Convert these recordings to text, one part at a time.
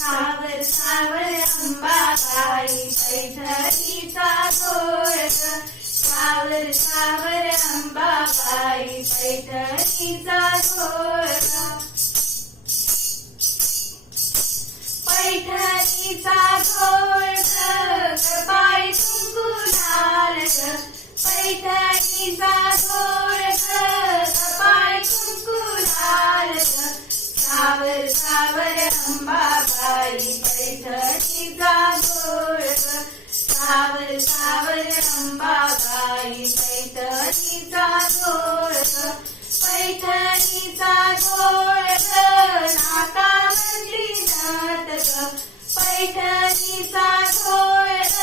सावर सावर अंबाबाई पैठणीचा घोळ ग. सावर सावर अंबाबाई पैठणीचा घोळ ग. पैठणीचा घोळ ग, कपाळी कुंकू लाल ग. पैठणीचा घोळ ग, कपाळी कुंकू लाल ग. सावर सावर अंबाबाई पैठणीचा घोळ ग. सावर सावर अंबाबाई पैठणीचा घोळ ग. पैठणीचा घोळ ग, नाकामंदी नथ ग. पैठणीचा घोळ ग,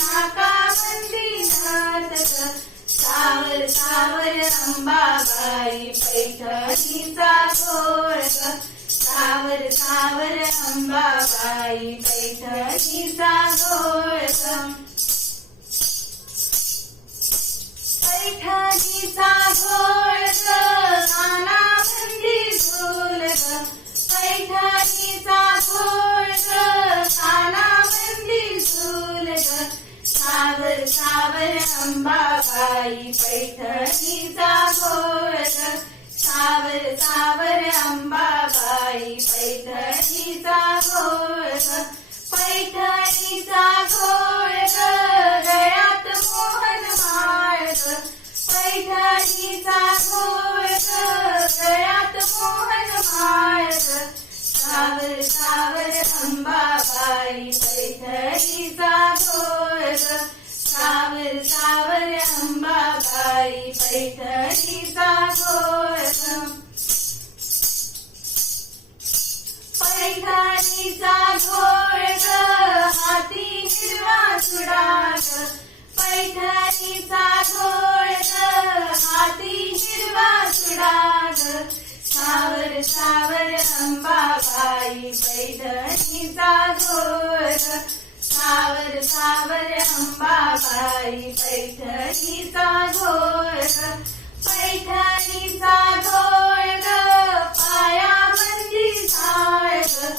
नाकामंदी नथ ग. सावर सावर अंबाबाई पैठणीचा घोळ ग. सावर सावर अंबाबाई पैठणीचा घोळ ग. पैठणीचा घोळ ग, कानामंदी झूल ग. पैठणीचा घोळ ग, कानामंदी झूल ग. सावर सावर अंबाबाई पैठणीचा घोळ ग. सावर सावर अंबाबाई पैठणीचा घोळ ग. पैठणीचा घोळ ग, गळ्यात मोहन माळ ग. पैठणीचा घोळ ग, गळ्यात मोहन माळ ग. सावर सावर अंबाबाई पैठणीचा घोळ ग. सावर सावर अंबाबाई पैठणीचा घोळ ग. पैठणीचा घोळ ग, हाती हिरवा चुडा ग. पैठणीचा घोळ ग, हाती हिरवा चुडा ग. सावर सावर अंबाबाई पैठणीचा घोळ ग. सावर सावर अंबाबाई पैठणीचा घोळ ग. पैठणीचा घोळ ग, पायामंदी झाळ ग.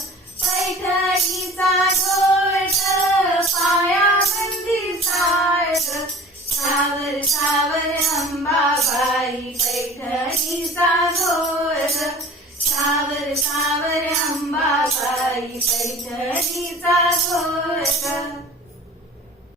पैठणीचा घोळ ग, पायामंदी झाळ ग. सावर सावर अंबाबाई पैठणीचा घोळ ग. सावर सावर अंबाबाई पैठणीचा घोळ ग.